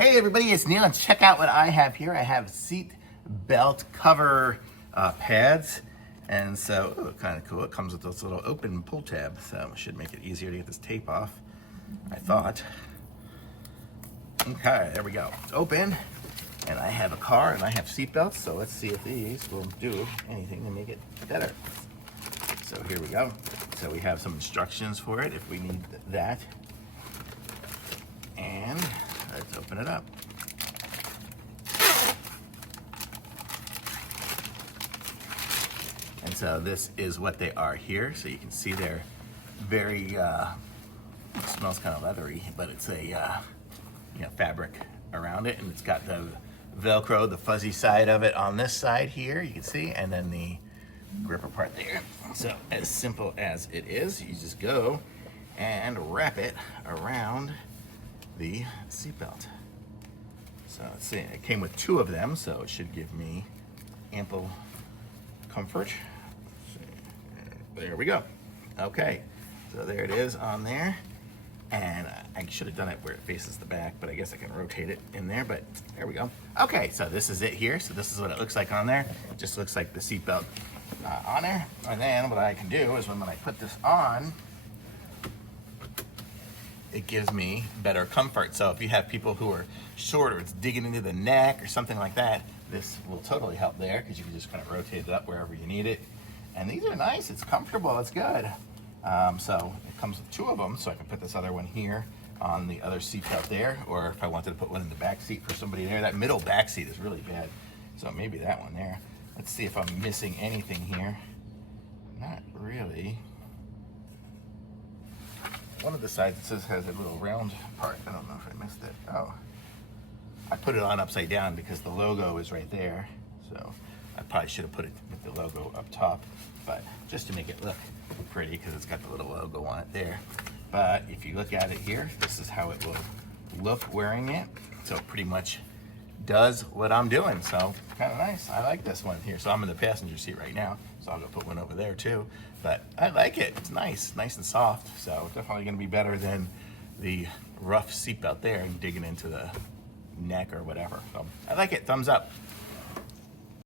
Hey everybody, it's Neil, and check out what I have here. I have seat belt cover pads, and so kind of cool. It comes with this little open pull tab, so it should make it easier to get this tape off, I thought. Okay, there we go. It's open, and I have a car and I have seat belts, so let's see if these will do anything to make it better. So here we go. So we have some instructions for it if we need that. And let's open it up. And so this is what they are here. So you can see they're very, it smells kind of leathery, but it's a fabric around it, and it's got the Velcro, the fuzzy side of it on this side here, you can see, and then the gripper part there. So as simple as it is, you just go and wrap it around the seatbelt. So let's see, it came with 2 of them, so it should give me ample comfort. There we go. Okay, so there it is on there. And I should have done it where it faces the back, but I guess I can rotate it in there, but there we go. Okay, so this is it here. So this is what it looks like on there. It just looks like the seatbelt on there. And then what I can do is when I put this on, it gives me better comfort. So if you have people who are short or it's digging into the neck or something like that, this will totally help there because you can just kind of rotate it up wherever you need it. And these are nice, it's comfortable, it's good. So it comes with 2 of them, so I can put this other one here on the other seat out there, or if I wanted to put one in the back seat for somebody there. That middle back seat is really bad, so maybe that one there. Let's see if I'm missing anything here. Not really. One of the sides, it says, has a little round part. I don't know if I missed it. Oh, I put it on upside down because the logo is right there. So I probably should have put it with the logo up top, but just to make it look pretty because it's got the little logo on it there. But if you look at it here, this is how it will look wearing it. So it pretty much does what I'm doing. So kind of nice. I like this one here. So I'm in the passenger seat right now, so I'll go put one over there too. But I like it. It's nice and soft. So definitely going to be better than the rough seatbelt there and digging into the neck or whatever. So I like it. Thumbs up.